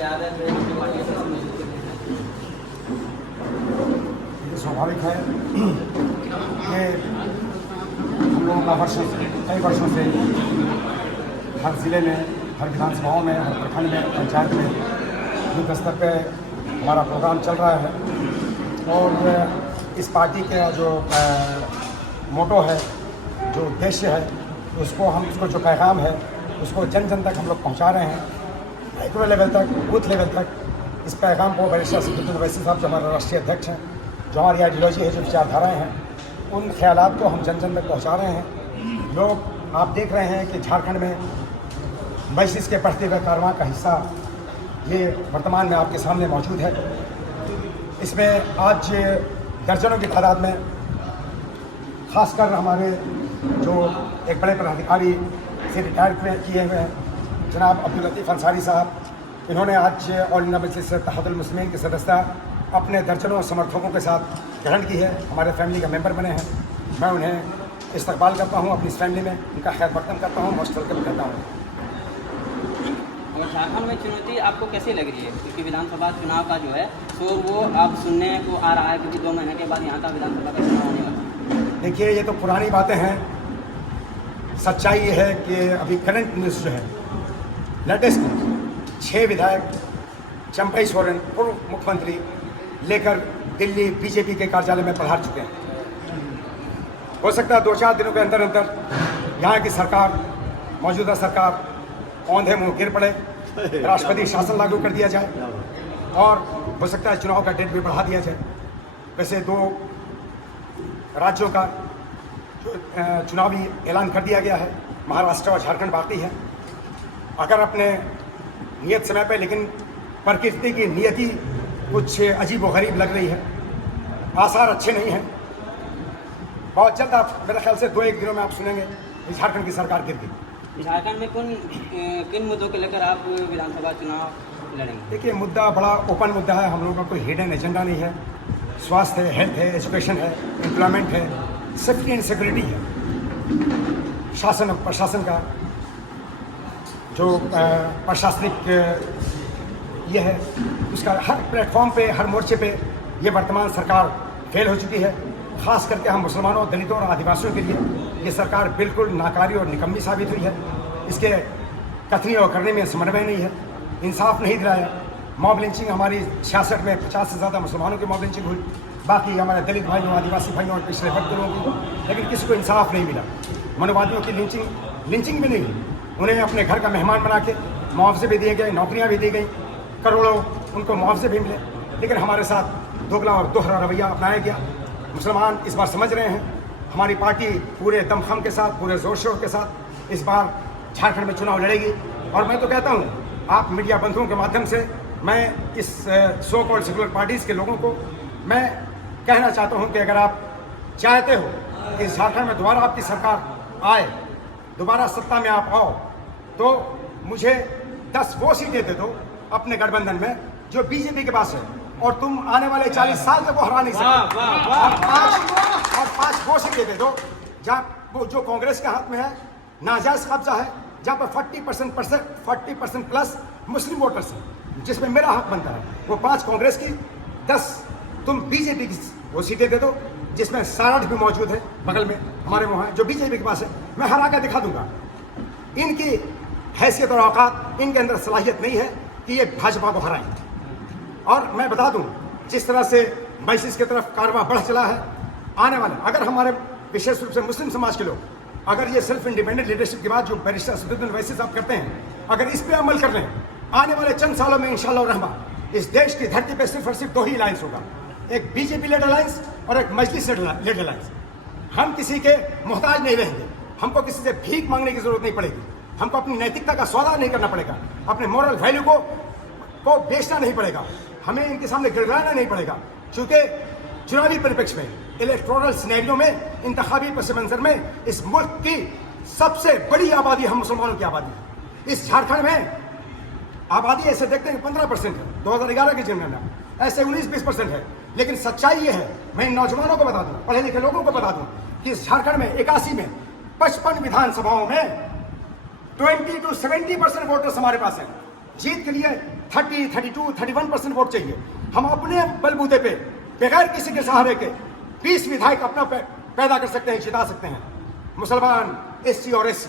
क़यादत है उनकी पार्टी से मजबूत करते हैं? ये स्वाभाविक है कि हम लोगों का कई वर्षों से हर ज़िले में, हर विधानसभाओं में, हर प्रखंड में, पंचायत में युद्ध स्तर पे हमारा प्रोग्राम चल रहा है। और इस पार्टी का जो मोटो है, जो उद्देश्य है, उसको जो पैगाम है उसको जन जन तक हम लोग पहुंचा रहे हैं। माइक्रो लेवल तक, बूथ लेवल तक इस पैगाम को बैरिस्टर असदुद्दीन ओवैसी साहब जो हमारे राष्ट्रीय अध्यक्ष हैं, जो हमारी आइडियोलॉजी है, जो विचारधाराएँ हैं, उन ख्यालात को हम जन जन तक पहुँचा रहे हैं। लोग आप देख रहे हैं कि झारखंड में मजलिस के बढ़ते हुए कारवां का हिस्सा ये वर्तमान में आपके सामने मौजूद है। इसमें आज दर्जनों की तादाद में खासकर हमारे जो एक बड़े पदाधिकारी से रिटायर किए हुए हैं जनाब अब्दुल लतीफ़ अंसारी साहब, इन्होंने आज ऑल इंडिया मजलिस इत्तेहादुल मुस्लिमीन की सदस्यता अपने दर्जनों समर्थकों के साथ ग्रहण की है, हमारे फैमिली का मेंबर बने हैं। मैं उन्हें इस्तकबाल करता हूँ, अपनी फैमिली में उनका खैर मकदम करता हूँ, मौजूद करता हूँ। और झारखंड में चुनौती आपको कैसी लग रही है? क्योंकि विधानसभा चुनाव का जो है तो वो आप सुनने को आ रहा है, क्योंकि 2 महीने के बाद यहाँ का विधानसभा का चुनाव होने वाला है। देखिए, ये तो पुरानी बातें हैं। सच्चाई ये है कि अभी करंट न्यूज़ जो है, लेटेस्ट 6 विधायक चंपई सोरेन पूर्व मुख्यमंत्री लेकर दिल्ली बीजेपी के कार्यालय में पधार चुके हैं। हो सकता है 2-4 दिनों के अंदर अंदर यहाँ की सरकार, मौजूदा सरकार औंधे मुँह गिर पड़े, राष्ट्रपति शासन लागू कर दिया जाए और हो सकता है चुनाव का डेट भी बढ़ा दिया जाए। वैसे 2 राज्यों का जो चुनावी ऐलान कर दिया गया है, महाराष्ट्र और झारखंड बाकी है। अगर अपने नियत समय पे, लेकिन प्रकृति की नियति कुछ अजीब व गरीब लग रही है, आसार अच्छे नहीं हैं। बहुत जल्द आप, मेरे ख्याल से 2-1 दिनों में आप सुनेंगे कि झारखंड की सरकार गिर गई। झारखंड में किन मुद्दों को लेकर आप विधानसभा चुनाव लड़ेंगे? देखिए, मुद्दा बड़ा ओपन मुद्दा है, हम लोगों का कोई हिडन एजेंडा नहीं है। स्वास्थ्य है, हेल्थ है, एजुकेशन है, एम्प्लॉयमेंट है, सेफ्टी एंड सिक्योरिटी है। शासन और प्रशासन का जो प्रशासनिक ये है, उसका हर प्लेटफॉर्म पे, हर मोर्चे पे ये वर्तमान सरकार फेल हो चुकी है। खास करके हम मुसलमानों, दलितों और आदिवासियों के लिए ये सरकार बिल्कुल नाकारी और निकम्मी साबित हुई है। इसके कथनी और करने में समन्वय नहीं है, इंसाफ नहीं दिलाया। मॉब लिंचिंग हमारी 66 में 50 से ज़्यादा मुसलमानों की मॉब लिंचिंग हुई, बाकी हमारे दलित भाइयों, आदिवासी भाइयों और पिछड़े वर्ग के लोगों की, लेकिन किसी को इंसाफ नहीं मिला। मनोवादियों की लिंचिंग भी नहीं हुई, उन्हें अपने घर का मेहमान बना के मुआवजे भी दिए गए, नौकरियाँ भी दी गई, करोड़ों उनको मुआवजे भी मिले। लेकिन हमारे साथ दोगला और दोहरा रवैया अपनाया गया। मुसलमान इस बार समझ रहे हैं, हमारी पार्टी पूरे दमखम के साथ, पूरे जोर शोर के साथ इस बार झारखंड में चुनाव लड़ेगी। और मैं तो कहता हूँ, आप मीडिया बंधुओं के माध्यम से मैं इस सो कॉल्ड सेकुलर पार्टीज़ के लोगों को मैं कहना चाहता हूँ कि अगर आप चाहते हो कि झारखंड में दोबारा आपकी सरकार आए, दोबारा सत्ता में आप आओ, तो मुझे 10 वो सीटें दे दो अपने गठबंधन में जो बीजेपी के पास है, और तुम आने वाले 40 साल तक वो हरा नहीं सकते। और 5 वो सीटें दे दो जहाँ वो जो कांग्रेस के हाथ में है, नाजायज कब्जा है, जहाँ पर 40% प्लस मुस्लिम वोटर्स हैं, जिसमें मेरा हक बनता है। वो 5 कांग्रेस की, 10 तुम बीजेपी की वो सीटें दे दो, जिसमें सारठ भी मौजूद है बगल में हमारे वहाँ है, जो बीजेपी के पास है। मैं हरा कर दिखा दूंगा। इनकी हैसियत और औकात, इनके अंदर सलाहियत नहीं है कि ये भाजपा को हराएं। और मैं बता दूं, जिस तरह से मजलिस की तरफ कारवां बढ़ चला है, आने वाले, अगर हमारे विशेष रूप से मुस्लिम समाज के लोग, अगर ये सेल्फ इंडिपेंडेंट लीडरशिप की बात जो बैरिस्टर असदुद्दीन ओवैसी साहब करते हैं, अगर इस पे अमल कर लें, आने वाले चंद सालों में इंशाअल्लाह रहमान इस देश की धरती पे सिर्फ और सिर्फ 2 ही अलायंस होगा, एक बीजेपी लेड अलायंस और एक मजलिस लेड अलायंस। हम किसी के मोहताज नहीं रहेंगे, हमको किसी से भीख मांगने की जरूरत नहीं पड़ेगी, हमको अपनी नैतिकता का सौदा नहीं करना पड़ेगा, अपने मोरल वैल्यू को बेचना नहीं पड़ेगा, हमें इनके सामने गिड़गिड़ाना नहीं पड़ेगा। चूंकि चुनावी परिप्रेक्ष्य में, इलेक्टोरल सिनेरियो में, इंतखाबी पस मंजर में इस मुल्क की सबसे बड़ी आबादी हम मुसलमानों की आबादी है। इस झारखंड में आबादी ऐसे देखते हैं 15% है, 2011 की जनगणना ऐसे 19-20% है, लेकिन सच्चाई ये है, मैं इन नौजवानों को बता दूं, पढ़े लिखे लोगों को बता दूं कि इस झारखंड में 81 में 55 विधानसभाओं में 20 to 70% वोटर्स हमारे पास हैं, जीत के लिए 30, 32, 31% वोट चाहिए। हम अपने बलबूते पे बगैर किसी के सहारे के 20 विधायक अपना पैदा कर सकते हैं, जिता सकते हैं। मुसलमान, SC और SC